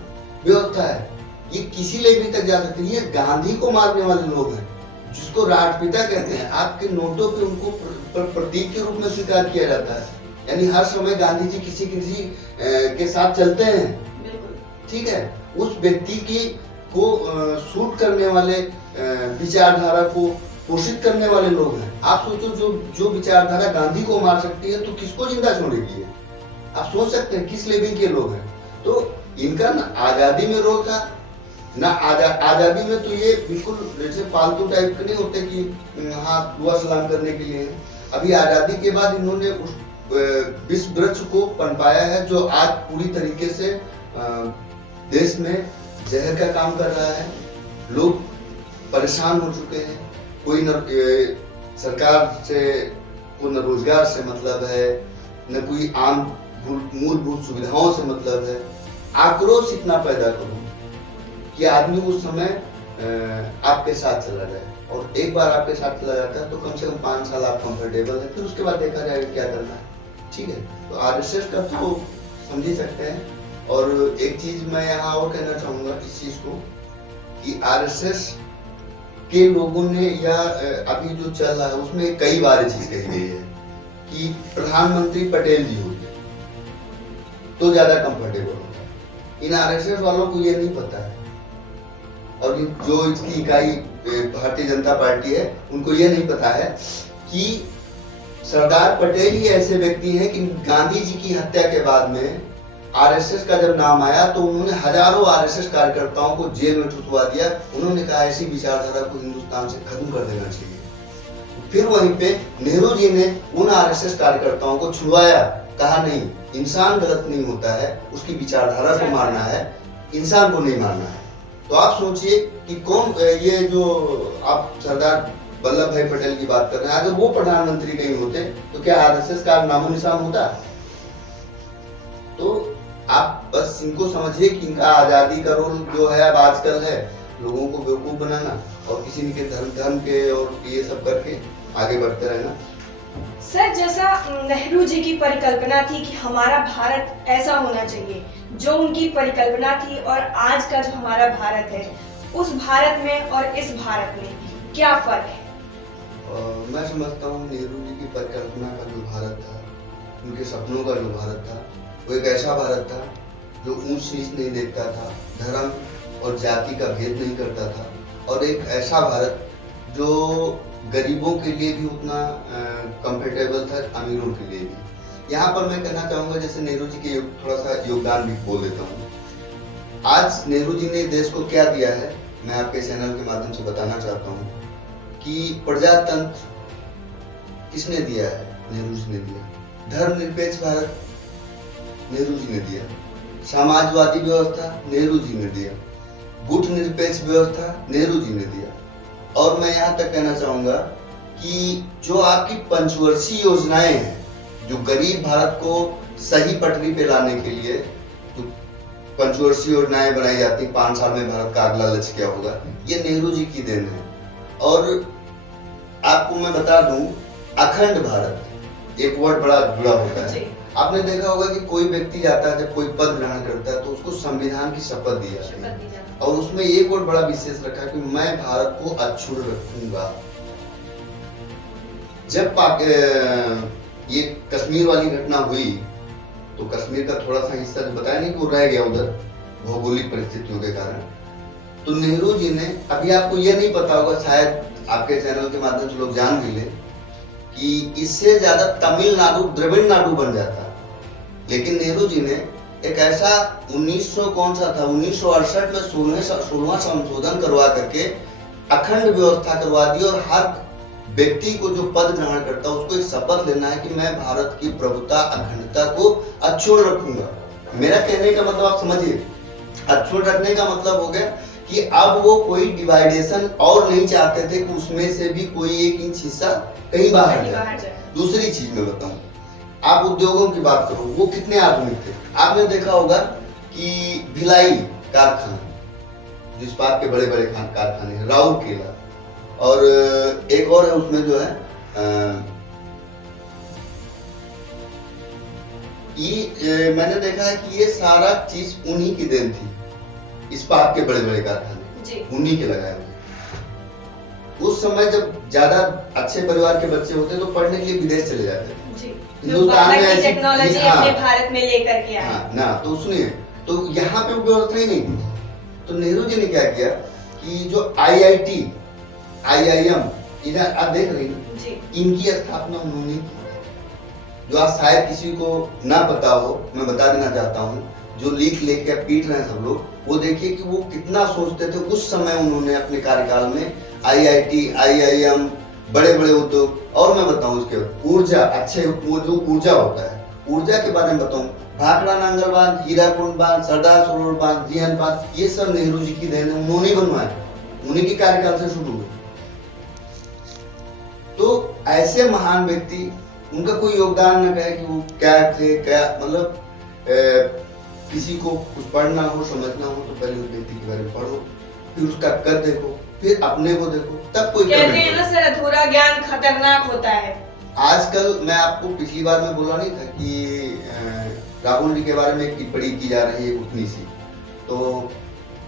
व्यवस्था है। ये किसी लेवल तक जा सकते हैं। ये गांधी को मारने वाले लोग हैं, जिसको राष्ट्रपिता कहते हैं। आपके नोटों पे उनको प्रतीक के रूप में स्वीकार किया जाता है, यानी हर समय गांधी जी किसी के साथ चलते हैं, ठीक है। उस व्यक्ति को सूट करने वाले विचारधारा को पोषित करने वाले लोग हैं। आप सोचो, जो विचारधारा गांधी को मार सकती है तो किसको जिंदा छोड़ेगी? आप सोच सकते हैं किस लेवल के लोग हैं। तो इनका ना आजादी में रोल था ना आजादी में, तो ये बिल्कुल जैसे फालतू टाइप के नहीं होते कि हाँ दुआ सलाम करने के लिए। अभी आजादी के बाद इन्होंने उस विश्व वृक्ष को पनपाया है जो आज पूरी तरीके से देश में जहर का काम कर रहा है। लोग परेशान हो चुके हैं, कोई सरकार से को न रोजगार से मतलब है, न कोई आम मूलभूत सुविधाओं से मतलब है। आक्रोश इतना पैदा करो कि आदमी उस समय आपके साथ चला जाए, और एक बार आपके साथ चला जाता है तो कम से कम 5 साल आप कंफर्टेबल है, फिर उसके बाद देखा जाएगा क्या करना है। ठीक है, तो आरएसएस का तो समझ ही सकते हैं। और एक चीज मैं यहाँ और कहना चाहूंगा इस चीज को कि आरएसएस के लोगों ने या अभी जो चल रहा है उसमें कई बार चीज कही गई है कि प्रधानमंत्री पटेल जी होते तो ज्यादा कंफर्टेबल होता। इन आरएसएस वालों को ये नहीं पता है, और जो इसकी इकाई भारतीय जनता पार्टी है उनको ये नहीं पता है कि सरदार पटेल ही ऐसे व्यक्ति हैं कि गांधी जी की हत्या के बाद में आरएसएस का जब नाम आया तो उन्होंने हजारों आरएसएस कार्यकर्ताओं को जेल में ठुसवा दिया। उन्होंने कहा ऐसी विचारधारा को हिंदुस्तान से खत्म कर देना चाहिए। फिर वहीं पे नेहरू जी ने उन आरएसएस कार्यकर्ताओं को छुड़वाया, कहा नहीं, इंसान गलत नहीं होता है, उसकी विचारधारा को मारना है, इंसान को नहीं मारना है। तो आप सोचिए कि कौन ये जो आप सरदार वल्लभ भाई पटेल की बात कर रहे हैं, अगर वो प्रधानमंत्री कहीं होते तो क्या आरएसएस का नामो निशान होता? तो आप बस इनको समझिए कि इनका आजादी का रोल जो है अब आजकल है लोगों को बेवकूफ बनाना और किसी के धर्म के और ये सब करके आगे बढ़ते रहना। सर, जैसा नेहरू जी की परिकल्पना थी कि हमारा भारत ऐसा होना चाहिए, जो उनकी परिकल्पना थी, और आज का जो हमारा भारत है, उस भारत में और इस भारत में क्या फर्क है? मैं समझता हूँ नेहरू जी की परिकल्पना का जो भारत था, उनके सपनों का जो भारत था, वो एक ऐसा भारत था जो ऊंच नीच नहीं देखता था, धर्म और जाति का भेद नहीं करता था, और एक ऐसा भारत जो गरीबों के लिए भी उतना कंफर्टेबल था, अमीरों के लिए भी। यहाँ पर मैं कहना चाहूंगा, जैसे नेहरू जी के थोड़ा सा योगदान भी बोल देता हूँ। आज नेहरू जी ने देश को क्या दिया है, मैं आपके चैनल के माध्यम से बताना चाहता हूँ कि प्रजातंत्र किसने दिया है? नेहरू जी ने दिया। धर्मनिरपेक्ष भारत नेहरू जी ने दिया। समाजवादी व्यवस्था नेहरू जी ने दिया। गुट निरपेक्ष व्यवस्था नेहरू जी ने दिया। और मैं यहाँ तक कहना चाहूंगा कि जो आपकी पंचवर्षीय योजनाएं हैं, जो गरीब भारत को सही पटरी पे लाने के लिए तो पंचवर्षीय योजनाएं बनाई जाती, 5 साल में भारत का अगला लक्ष्य क्या होगा, ये नेहरू जी की देन है। और आपको मैं बता दूं, अखंड भारत एक वर्ड बड़ा जुड़ा होता है। आपने देखा होगा कि कोई व्यक्ति जाता है, जब कोई पद ग्रहण करता है तो उसको संविधान की शपथ दी जाती है, और उसमें एक और बड़ा विशेष रखा है कि मैं भारत को अक्षुण्ण रखूंगा। जब ये कश्मीर वाली घटना हुई तो कश्मीर का थोड़ा सा हिस्सा जो बताया नहीं कि वो रह गया उधर भौगोलिक परिस्थितियों के कारण, तो नेहरू जी ने, अभी आपको ये नहीं पता होगा, शायद आपके चैनल के माध्यम से लोग जान भी ले कि इससे ज्यादा तमिलनाडु द्रविड़ नाडु बन जाता, लेकिन नेहरू जी ने एक ऐसा 1968 में 16वां संशोधन करवा करके अखंड व्यवस्था करवा दी, और हर व्यक्ति को जो पद ग्रहण करता है उसको एक शपथ लेना है कि मैं भारत की प्रभुता अखंडता को अक्षुण्ण रखूंगा। मेरा कहने का मतलब आप समझिए, अक्षुण्ण रखने का मतलब हो गया कि अब वो कोई डिवाइडेशन और नहीं चाहते थे कि उसमें से भी कोई 1 इंच हिस्सा कहीं बाहर जाए। दूसरी चीज मैं बताऊं, आप उद्योगों की बात करो, वो कितने आधुनिक थे। आपने देखा होगा कि भिलाई कारखाना, जिस बात के बड़े बड़े कारखाने हैं, राउरकेला, और एक और है उसमें जो है ये मैंने देखा है कि ये सारा चीज उन्हीं की देन थी। इस्पात के बड़े बड़े कारखाने उन्हीं के लगाए हुए। उस समय जब ज्यादा अच्छे परिवार के बच्चे होते तो पढ़ने के लिए विदेश चले जाते थे। हिंदुस्तान में ऐसी टेक्नोलॉजी अपने भारत में लेकर के आए। हाँ, ना तो सुनिए, तो यहाँ पे व्यवस्था ही नहीं थी। तो नेहरू जी ने क्या किया कि जो IIT, IIM इधर आप देख रही हैं, इनकी स्थापना उन्होंने की। जो आज शायद किसी को ना पता हो, मैं बता देना चाहता हूँ, जो लीक लेके पीट रहे हैं सब लोग, वो देखिए कि वो कितना सोचते थे। उस समय उन्होंने अपने कार्यकाल में IIT, IIM बड़े बड़े उद्योग। और मैं बताऊं उसके ऊर्जा, अच्छे वो जो ऊर्जा होता है, ऊर्जा के बारे में बताऊं, भाखड़ा नांगल बांध, हीराकुंड बांध, सरदार सरोवर बांध, जीहन बांध, ये सब नेहरू जी की देन है, उन्होंने बनवाए, उन्हीं के कार्यकाल से शुरू हुए। तो ऐसे महान व्यक्ति, उनका कोई योगदान न कहे कि वो क्या थे, क्या मतलब किसी को कुछ पढ़ना हो, समझना हो तो पहले उस व्यक्ति के बारे में पढ़ो, फिर उसका कद देखो, फिर अपने को देखो, तब कोई कहते हैं ना सर, अधूरा ज्ञान खतरनाक होता है। आजकल मैं आपको पिछली बार में बोला नहीं था कि राहुल जी के बारे में एक टिप्पणी की जा रही है उतनी सी, तो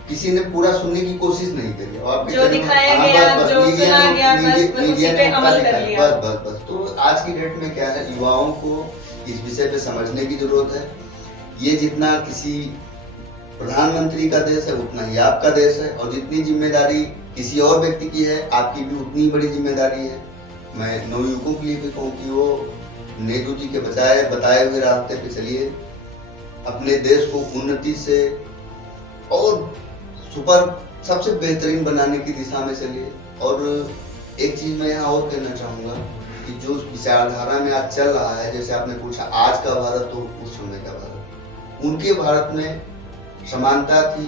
किसी ने पूरा सुनने की कोशिश नहीं करी। और जो दिखाया गया, जो सुना गया, बस उसी पे अमल कर लिया। बस। तो आज की डेट में क्या है, युवाओं को इस विषय पे समझने की जरूरत है। ये जितना किसी प्रधानमंत्री का देश है उतना ही आपका देश है, और जितनी जिम्मेदारी किसी और व्यक्ति की है, आपकी भी उतनी बड़ी जिम्मेदारी है। मैं नवयुवकों के लिए भी कहूँ कि वो नेहरू जी के बताए हुए रास्ते पे चलिए, अपने देश को उन्नति से और सबसे बेहतरीन बनाने की दिशा में चलिए। और एक चीज मैं यहाँ और कहना चाहूंगा कि जो विचारधारा में आज चल रहा है, जैसे आपने पूछा आज का भारत तो उस समय का भारत, उनके भारत में समानता थी,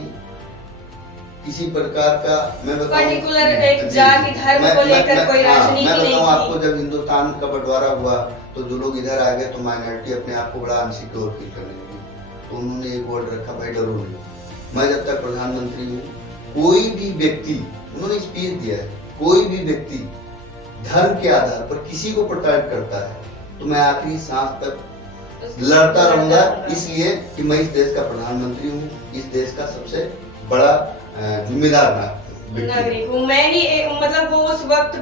किसी प्रकार का मैं पर्टिकुलर एक जाति धर्म को लेकर कोई राजनीति नहीं थी। आपको जब हिंदुस्तान का बंटवारा हुआ तो जो लोग इधर आ गए तो माइनॉरिटी अपने आप को बड़ा अनसिक्योर फील करने लगी, तो उन्होंने एक वर्ड रखा, भाई डरो नहीं, मैं जब तक प्रधानमंत्री हूँ, कोई भी व्यक्ति, उन्होंने स्पीच दिया है, कोई भी व्यक्ति धर्म के आधार पर किसी को प्रताड़ित करता है तो मैं आखिरी सांस तक लड़ता रहूंगा, इसलिए कि मैं इस देश का प्रधानमंत्री हूँ, इस देश का सबसे बड़ा जिम्मेदार नागरिक हूँ। मैं ही मतलब वो उस वक्त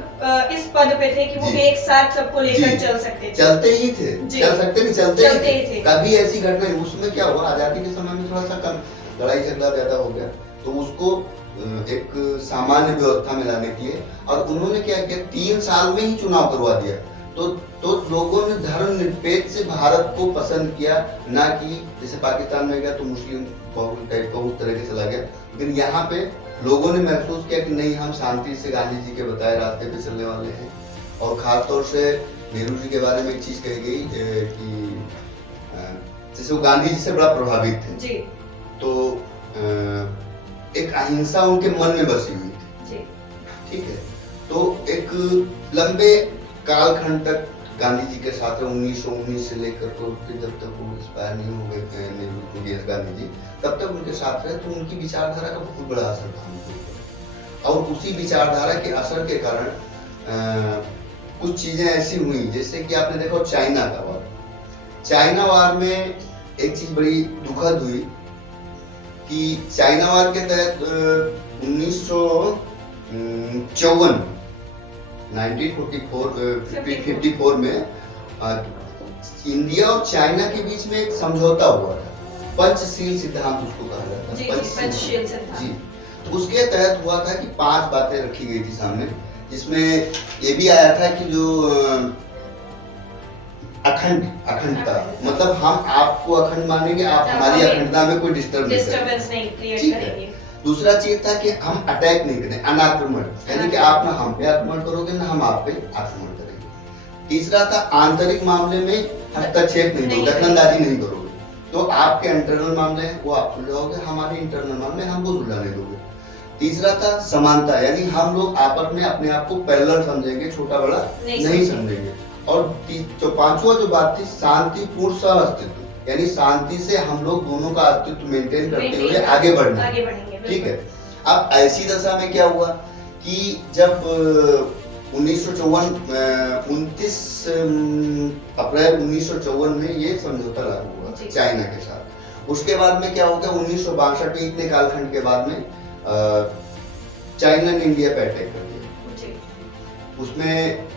इस पद पे थे कि वो एक साथ सबको लेकर चल सकते थे, चलते ही थे, चल सकते नहीं, चलते ही थे। कभी ऐसी घटना, उसमें क्या हुआ, आजादी के समय में थोड़ा सा कम लड़ाई झगड़ा ज्यादा हो गया, तो उसको एक सामान्य व्यवस्था में लाने के लिए, और उन्होंने क्या किया, 3 साल में ही चुनाव करवा दिया। तो लोगों ने धर्मनिरपेक्ष भारत को पसंद किया, ना कि जैसे पाकिस्तान में गया तो मुस्लिम बहुल टाइप का उस तरह के चला गया। लेकिन यहाँ पे लोगों ने महसूस किया कि नहीं, हम शांति से गांधी जी के बताए रास्ते पे चलने वाले हैं। और खासतौर से नेहरू जी के बारे में एक चीज कही गई कि जैसे वो गांधी जी से बड़ा प्रभावित थे जी, तो एक अहिंसा उनके मन में बसी हुई थी, ठीक है। तो एक लंबे कालखंड तक गांधी जी के साथ 1919 से लेकर तो जब तक वो एक्सपायर नहीं हो गए गांधी जी, तब तक उनके साथ रहे, तो उनकी विचारधारा का बहुत बड़ा असर था उनके ऊपर। और उसी विचारधारा के असर के कारण कुछ चीजें ऐसी हुई, जैसे कि आपने देखा चाइना का वार, चाइना वार में एक चीज बड़ी दुखद हुई कि चाइना वार के तहत 1954 में इंडिया और चाइना के बीच में एक समझौता हुआ था, पंचशील सिद्धांत उसको कहा जाता है, पंचशील सिद्धांत जी। तो उसके तहत हुआ था कि 5 बातें रखी गई थी सामने, जिसमें ये भी आया था कि जो अखंडता, मतलब हम आपको अखंड मानेंगे, आप हमारी अखंडता में कोई डिस्टर्बेंस नहीं करेंगे। दूसरा चीज था कि हम अटैक नहीं करें, अनाक्रमण, यानी कि आप ना हम पे आक्रमण करोगे ना हम आप पे आक्रमण करेंगे। तीसरा था आंतरिक मामले में हस्तक्षेप नहीं करोगे, दखलंदाजी नहीं करोगे, तो आपके इंटरनल मामले हैं वो आप सुलझाओगे, हमारे इंटरनल मामले हमको सुलझाने दोगे। तीसरा था समानता, यानी हम लोग आपस में अपने आप को पैरेलल समझेंगे, छोटा बड़ा नहीं समझेंगे। और पांचवा जो बात थी, शांतिपूर्ण सह अस्तित्व, यानी शांति से हम लोग दोनों का अस्तित्व मेंटेन करते हुए आगे बढ़ेंगे, ठीक है। अब ऐसी दशा में क्या हुआ कि जब 29 अप्रैल 1954 में ये समझौता लागू हुआ चाइना के साथ। उसके बाद में क्या हो गया, 1962 में इतने कालखंड के बाद में चाइना ने इंडिया पे अटैक कर दिया। उसमें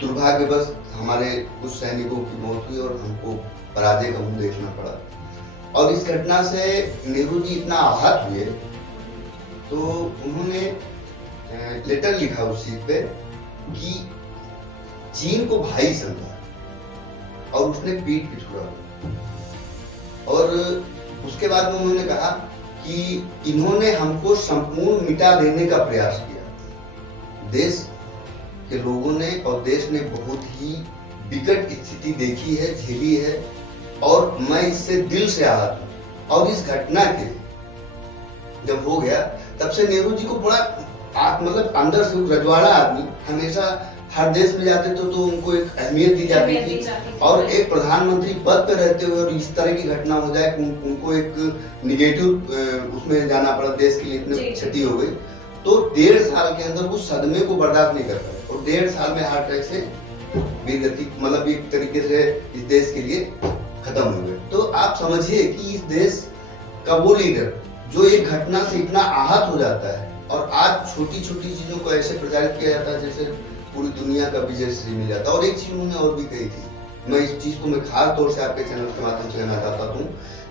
दुर्भाग्यवश हमारे कुछ सैनिकों की मौत हुई और हमको पराजय का मुंह देखना पड़ा। और इस घटना से नेहरू जी इतना आहत हुए तो उन्होंने लेटर लिखा उस चीज पे कि चीन को भाई समझा और उसने पीठ पिछुड़ा। और उसके बाद में उन्होंने कहा कि इन्होंने हमको संपूर्ण मिटा देने का प्रयास किया, देश के लोगों ने और देश ने बहुत ही विकट स्थिति देखी है, झेली है, और मैं इससे दिल से आहत हूँ। और इस घटना के जब हो गया तब से नेहरू जी को बड़ा मतलब अंदर से रजवाड़ा आदमी, हमेशा हर देश में जाते थे तो उनको एक अहमियत दी जाती थी, और एक प्रधानमंत्री पद पे रहते हुए और इस तरह की घटना हो जाए, उनको एक निगेटिव उसमें जाना पड़ा, देश के लिए इतनी क्षति हो गई, तो 1.5 साल के अंदर उस सदमे को बर्दाश्त नहीं कर पाए, और 1.5 साल में हार्ट अटैक से वीरगति, मतलब एक तरीके से इस देश के लिए खत्म हो गए। तो आप समझिए कि इस देश का वो लीडर जो एक घटना से इतना आहत हो जाता है, और आज छोटी छोटी चीजों को ऐसे प्रचारित किया जाता है जैसे पूरी दुनिया का विजय श्री मिल जाता है। और एक चीज उन्होंने और भी कही थी, मैं इस चीज को मैं खास तौर से आपके चैनल के माध्यम से कहना चाहता हूँ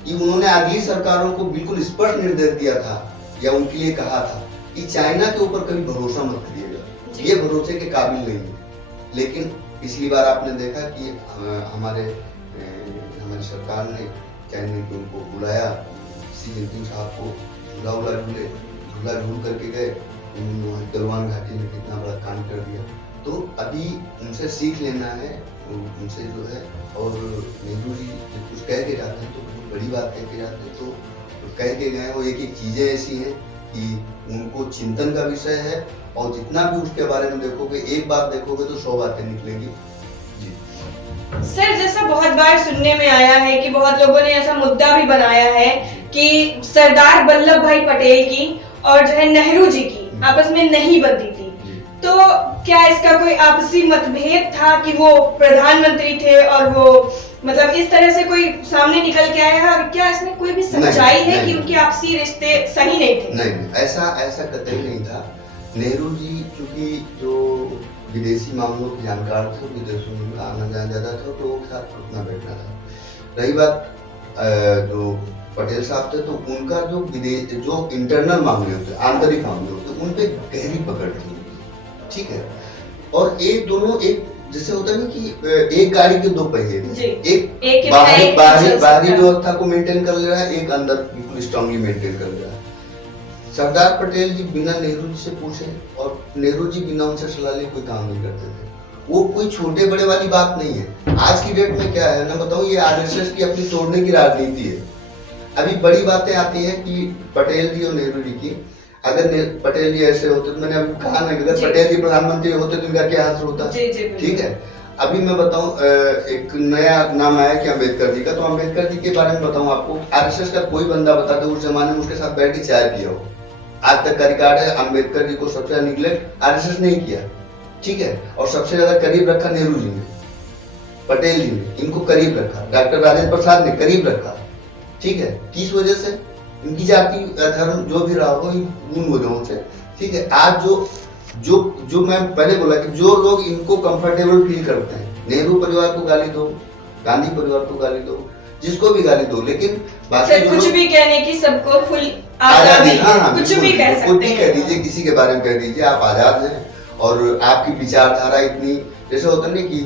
कि उन्होंने अगली सरकारों को बिल्कुल स्पष्ट निर्देश दिया था, या उनके लिए कहा था कि चाइना के ऊपर कभी भरोसा मत करिएगा, ये भरोसे के काबिल नहीं है। लेकिन पिछली बार आपने देखा कि हमारी सरकार ने चाइना को उनको बुलाया, शी जिनपिंग साहब को झूला झूल करके गए, उन्होंने गलवान घाटी में कितना बड़ा कांड कर दिया। तो अभी उनसे सीख लेना है, उनसे जो है, और नेहरू जी कुछ कह के जाते हैं तो बहुत बड़ी बात कह के जाते हैं, तो कह के गए, वो एक एक चीजें ऐसी हैं कि उनको चिंतन का विषय है, और जितना भी उसके बारे में देखोगे, एक बात देखोगे तो 100 बातें निकलेगी। जी सर, जैसा बहुत बार सुनने में आया है कि बहुत लोगों ने ऐसा मुद्दा भी बनाया है कि सरदार वल्लभ भाई पटेल की और जो है नेहरू जी की आपस में नहीं बनती थी, तो क्या इसका कोई आपसी मतभेद था कि वो प्रधानमंत्री थे और वो मतलब इस तरह से कोई सामने निकल के आया है, और क्या इसमें कोई भी सच्चाई है कि उनके आपसी रिश्ते सही नहीं थे? नहीं, ऐसा कतई नहीं था। नेहरू जी चूंकि जो विदेशी मामलों के जानकार थे, विदेशों में आना जाना ज्यादा था, तो वो साथ उठना बैठना था। रही बात जो पटेल साहब थे, तो उनका जो इंटरनल मामले होते, आंतरिक मामले होते, उन पे गहरी पकड़ थी, ठीक है। और एक दोनों एक जैसे होता है ना कि एक गाड़ी के 2 पहिए, एक बाहरी व्यवस्था को मेंटेन कर ले रहा है, एक अंदर बिल्कुल स्ट्रांगली मेंटेन कर ले रहा है। सरदार पटेल जी बिना नेहरू जी से पूछे और नेहरू जी बिना उनसे सलाह लिए कोई काम नहीं करते थे। वो कोई छोटे बड़े वाली बात नहीं है। आज की डेट में क्या है ना बताऊं, ये आरएसएस की अपनी तोड़ने की राजनीति है। अभी बड़ी बातें आती हैं कि पटेल जी और नेहरू जी की, अगर पटेल जी ऐसे होते, तो मैंने अभी कहा ना, अगर पटेल जी प्रधानमंत्री होते तो इनका क्या हाल होता, ठीक है। अभी मैं बताऊं, एक नया नाम आया कि अम्बेडकर जी का, तो अम्बेडकर जी के बारे में बताऊं आपको, आरएसएस का कोई बंदा बता दो उस जमाने में उसके साथ बैठ के चाय पिया हो, आज तक का रिकॉर्ड है। अम्बेडकर जी को सबसे ज्यादा निग्लेक्ट आरएसएस नहीं किया, ठीक है, और सबसे ज्यादा करीब रखा नेहरू जी ने, पटेल जी ने इनको करीब रखा, डॉक्टर राजेंद्र प्रसाद ने करीब रखा, ठीक है। किस वजह से? इनकी जाति धर्म जो भी रहा हो, उन वजहों से, ठीक है। आज जो मैं पहले बोला कि जो लोग इनको कंफर्टेबल फील करते हैं, नेहरू परिवार को गाली दो, गांधी परिवार को गाली दो, जिसको भी गाली दो, लेकिन बाकी कुछ भी कहने की सबको फुल आजादी, कुछ भी कह सकते हैं, कह दीजिए, किसी के बारे में कह दीजिए, आप आजाद हैं। और आपकी विचारधारा इतनी, जैसे होता है ना कि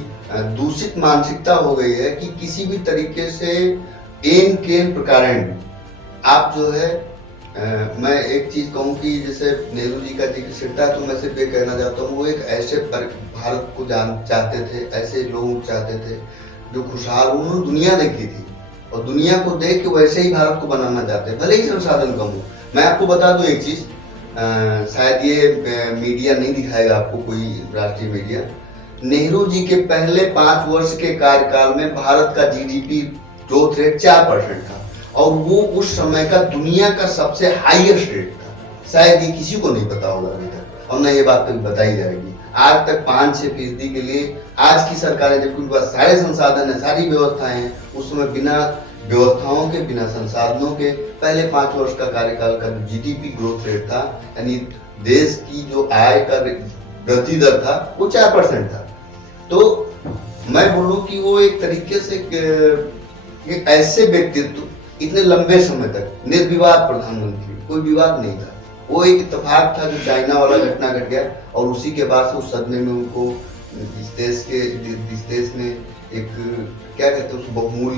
दूषित मानसिकता हो गई है कि किसी भी तरीके से एन केन प्रकार आप जो है मैं एक चीज कहूँ कि जैसे नेहरू जी का जिक्र छिड़ता है, तो मैं सिर्फ ये कहना चाहता हूँ, वो एक ऐसे भारत को चाहते थे, ऐसे लोगों को चाहते थे जो खुशहाल, उन्होंने दुनिया देखी थी, और दुनिया को देख के वैसे ही भारत को बनाना चाहते हैं, भले ही संसाधन कम हो। मैं आपको बता दूं एक चीज, शायद ये मीडिया नहीं दिखाएगा आपको, कोई राष्ट्रीय मीडिया, नेहरू जी के पहले 5 वर्ष के कार्यकाल में भारत का जीडीपी ग्रोथ रेट 4% था, और वो उस समय का दुनिया का सबसे हाईएस्ट रेट था। शायद ये किसी को नहीं पता होगा अभी तक, और न ये बात कभी बताई जाएगी। आज तक 5-6% के लिए आज की सरकारें, जबकि उनके पास सारे संसाधन है, सारी व्यवस्थाएं हैं, उस समय बिना व्यवस्थाओं के, बिना संसाधनों के पहले 5 वर्ष का कार्यकाल का जीडीपी ग्रोथ रेट था, यानी देश की जो आय का वृद्धि दर था, वो 4% था। तो मैं बोलूं कि वो एक तरीके से एक ऐसे व्यक्तित्व इतने लंबे समय तक निर्विवाद प्रधानमंत्री, कोई विवाद नहीं था। वो एक इत्तेफाक था जो चाइना वाला घटना घट गया, और उसी के बाद से उस सदमे में उनको इस देश ने एक क्या कहते हैं उसको, बहुमूल्य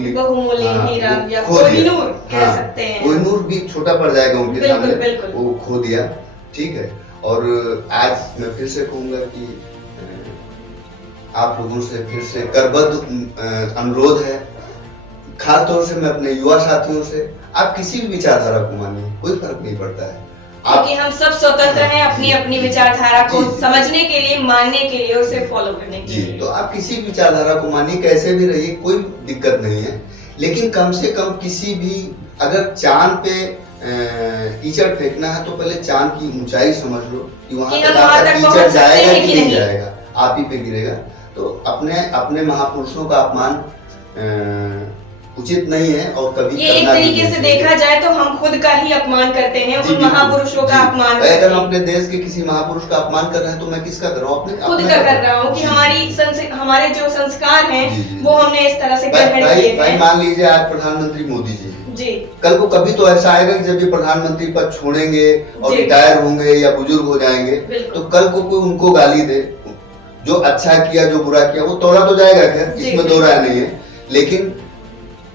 हीरा या कोहिनूर कह सकते हैं, कोहिनूर भी छोटा पड़ जाएगा उनके सामने, वो खो दिया, ठीक है। और आज मैं फिर से कहूंगा कि आप लोगों से फिर से करबद्ध अनुरोध है, खास तौर से मैं अपने युवा साथियों से, आप किसी भी विचारधारा को मानिए, कोई फर्क नहीं पड़ता है। क्योंकि हम सब स्वतंत्र हैं अपनी अपनी विचारधारा को जी। समझने के लिए, मानने के लिए, उसे फॉलो करने के जी, लिए। तो आप किसी भी विचारधारा को मानिए, कैसे भी रहिए, कोई दिक्कत नहीं है, लेकिन कम से कम किसी भी, अगर चांद पे कीचड़ फेंकना है तो पहले चांद की ऊंचाई समझ लो कि वहां तक आपका कीचड़ जाएगा कि नहीं जाएगा, आप ही पे गिरेगा। तो अपने महापुरुषों का अपमान उचित नहीं है और कभी ये एक तरीके से देखा जाए तो हम खुद का ही अपमान करते हैं, उन महापुरुषों का अपमान करते हैं। अगर हम अपने देश के किसी महापुरुष का अपमान कर रहे हैं तो मैं किसका कर रहा हूँ? खुद का कर रहा हूँ कि हमारे जो संस्कार हैं वो हमने इस तरह से ग्रहण किए भाई हैं। मान लीजिए आज प्रधानमंत्री मोदी जी जी, कल को कभी तो ऐसा आएगा कि जब ये प्रधानमंत्री पद छोड़ेंगे और रिटायर होंगे या बुजुर्ग हो जाएंगे, तो कल को कोई उनको गाली दे, जो अच्छा किया जो बुरा किया वो तोड़ा तो जाएगा, खैर इसमें दो राय नहीं है। लेकिन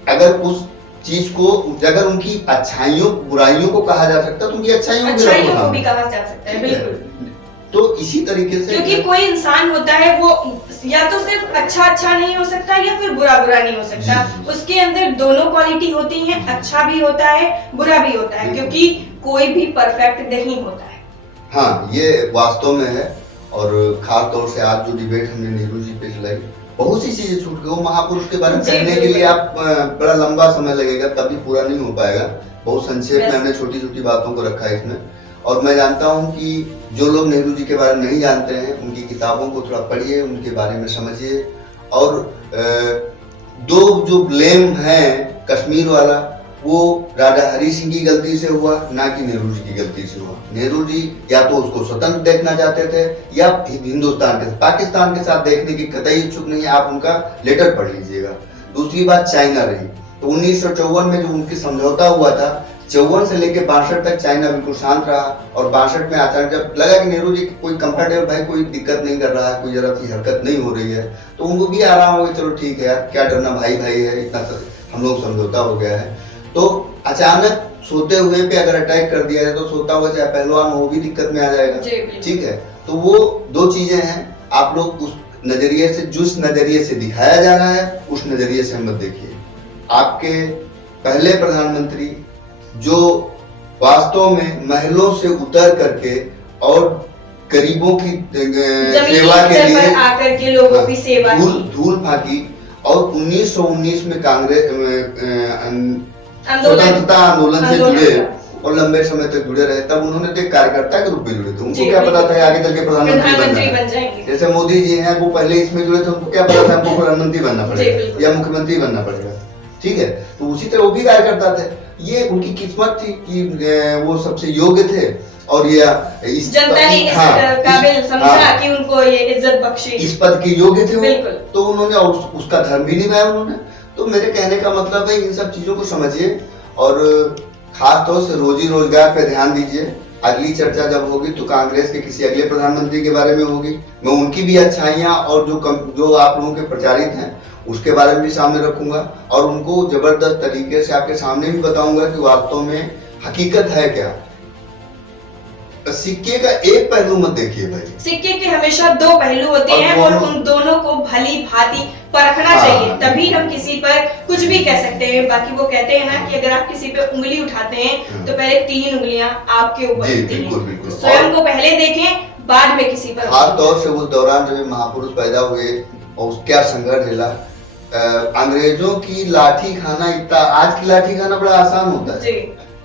अगर उस चीज को, अगर उनकी अच्छाइयों बुराइयों को कहा जा सकता है तो उनकी अच्छाइयों को भी कहा जा सकता है, बिल्कुल। तो इसी तरीके से, क्योंकि कोई इंसान होता है वो या तो सिर्फ अच्छा नहीं हो सकता या फिर बुरा नहीं हो सकता, उसके अंदर दोनों क्वालिटी होती हैं, अच्छा भी होता है, बुरा भी होता है, क्योंकि कोई भी परफेक्ट नहीं होता है। हाँ, ये वास्तव में है। और खास तौर से आज जो डिबेट हमने नेहरू जी पे चलाई, बहुत सी चीजें छूट गई। वो महापुरुष के बारे में कहने के लिए आप बड़ा लंबा समय लगेगा, तभी पूरा नहीं हो पाएगा। बहुत संक्षेप में हमने छोटी छोटी बातों को रखा है इसमें। और मैं जानता हूं कि जो लोग नेहरू जी के बारे में नहीं जानते हैं, उनकी किताबों को थोड़ा पढ़िए, उनके बारे में समझिए। और दो जो ब्लेम है कश्मीर वाला, वो राजा हरि सिंह की गलती से हुआ, ना कि नेहरू जी की गलती से हुआ। नेहरू जी या तो उसको स्वतंत्र देखना चाहते थे या हिंदुस्तान के, पाकिस्तान के साथ देखने की कतई इच्छुक नहीं है। आप उनका लेटर पढ़ लीजिएगा। दूसरी बात चाइना रही, तो 1954 में जो उनकी समझौता हुआ था, 54 से लेकर 62 तक चाइना बिल्कुल शांत रहा। और 62 में अचानक जब लगा कि नेहरू जी कोई कंफर्टेबल, भाई कोई दिक्कत नहीं कर रहा है, कोई जरा सी हरकत नहीं हो रही है, तो उनको भी आराम हो गया, चलो ठीक है यार, क्या डरना, भाई भाई है, इतना हम लोग समझौता हो गया है। तो अचानक सोते हुए पे अगर अटैक कर दिया जाए तो सोता हुआ चाहे पहलवान हो भी दिक्कत में आ जाएगा, ठीक है। तो वो दो चीजें हैं, आप लोग उस नजरिए से, जिस नजरिए से दिखाया जा रहा है उस नजरिए से मत देखिए। आपके पहले प्रधानमंत्री जो वास्तव में महलों से उतर करके और गरीबों की सेवा के लिए आकर के लोगों की सेवा, धूल फाकी। और 1919 में कांग्रेस स्वतंत्रता आंदोलन से जुड़े और लंबे समय तक जुड़े रहे, तब उन्होंने तो कार्यकर्ता के रूप में जुड़े थे। उनको क्या पता था आगे चल के प्रधानमंत्री बन जाएंगे। जैसे मोदी जी हैं, वो पहले इसमें जुड़े थे, उनको क्या पता था हमको प्रधानमंत्री बनना पड़ेगा या मुख्यमंत्री बनना पड़ेगा, ठीक है। तो उसी तरह वो भी कार्यकर्ता थे। ये उनकी किस्मत थी कि वो सबसे योग्य थे और ये इस जनता ने इस काबिल समझा कि उनको ये इज्जत बख्शी, इस पद के योग्य थे वो, तो उन्होंने उसका धर्म भी निभाया उन्होंने। तो मेरे कहने का मतलब है इन सब चीजों को समझिए और खास तौर से रोजी रोजगार पे ध्यान दीजिए। अगली चर्चा जब होगी तो कांग्रेस के किसी अगले प्रधानमंत्री के बारे में होगी। मैं उनकी भी अच्छाइयां और जो आप लोगों के प्रचारित हैं उसके बारे में भी सामने रखूंगा और उनको जबरदस्त तरीके से आपके सामने भी बताऊंगा कि वास्तव में हकीकत है क्या। सिक्के का एक पहलू मत देखिए भाई, सिक्के के हमेशा दो पहलू होते हैं और उन दोनों को भली भांति परखना चाहिए, तभी हम किसी पर कुछ भी कह सकते हैं। बाकी वो कहते हैं ना कि अगर आप किसी पे उंगली उठाते हैं तो पहले 3 उंगलियां आपके ऊपर होती हैं, स्वयं को पहले देखें, बाद में किसी पर। खास तौर से उस दौरान जब महापुरुष पैदा हुए और क्या संघर्ष झेला, अंग्रेजों की लाठी खाना इतना, आज की लाठी खाना बड़ा आसान होता है,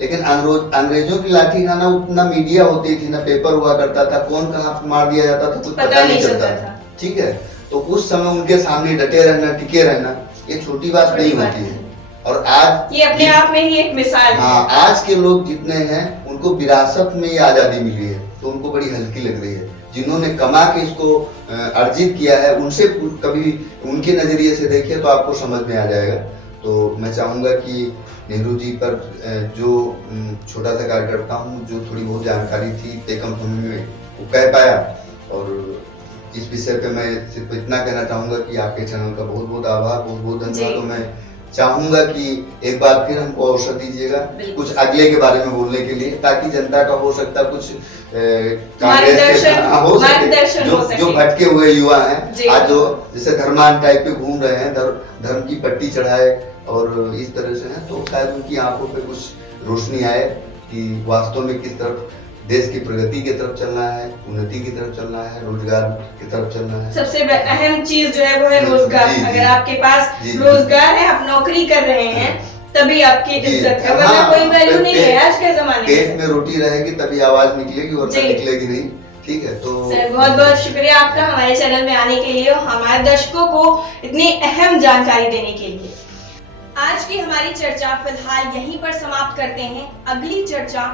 लेकिन अंग्रेजों की लाठी खाना उतना मीडिया होती थी ना, पेपर हुआ करता था, कौन कहाँ मार दिया जाता था कुछ पता नहीं चलता था, ठीक है। तो उस समय उनके सामने डटे रहना, टिके रहना, ये छोटी बात नहीं होती है। और आज ये अपने आप में ही एक मिसाल है। हाँ, आज के लोग जितने हैं उनको विरासत में ये आजादी मिली है तो उनको बड़ी हल्की लग रही है। जिन्होंने कमा के इसको अर्जित किया है उनसे कभी उनके नजरिए से देखिए तो आपको समझ में आ जाएगा। तो मैं चाहूंगा कि नेहरू जी पर जो छोटा सा कार्यकर्ता हूँ, जो थोड़ी बहुत जानकारी थी तय कम समय में वो कह पाया। और इस विषय पे मैं सिर्फ इतना कहना चाहूंगा कि आपके चैनल का बहुत बहुत आभार, बहुत बहुत धन्यवाद। तो मैं चाहूंगा कि एक बार फिर हमको अवसर दीजिएगा कुछ अगले के बारे में बोलने के लिए, ताकि जनता का हो सकता कुछ कांग्रेस के हो सके जो भटके हुए युवा हैं आज जो जैसे धर्मान टाइप पे घूम रहे हैं, धर्म की पट्टी चढ़ाए और इस तरह से हैं, तो शायद उनकी आंखों पे कुछ रोशनी आए कि वास्तव में किस तरफ देश की प्रगति की तरफ चलना है, उन्नति की तरफ चलना है, रोजगार की तरफ चलना है। सबसे अहम चीज जो है वो है रोजगार। अगर आपके पास रोजगार है, आप नौकरी कर रहे हैं, तभी आपकी इज्जत है, वरना कोई वैल्यू नहीं है आज के जमाने में। पेट में रोटी रहेगी तभी आवाज निकलेगी, और निकलेगी नहीं। ठीक है, तो सर बहुत बहुत शुक्रिया आपका हमारे चैनल में आने के लिए और हमारे दर्शकों को इतनी अहम जानकारी देने के लिए। आज की हमारी चर्चा फिलहाल यहीं पर समाप्त करते हैं। अगली चर्चा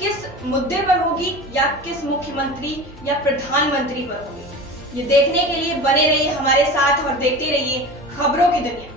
किस मुद्दे पर होगी या किस मुख्यमंत्री या प्रधानमंत्री पर होगी, ये देखने के लिए बने रहिए हमारे साथ और देखते रहिए खबरों की दुनिया।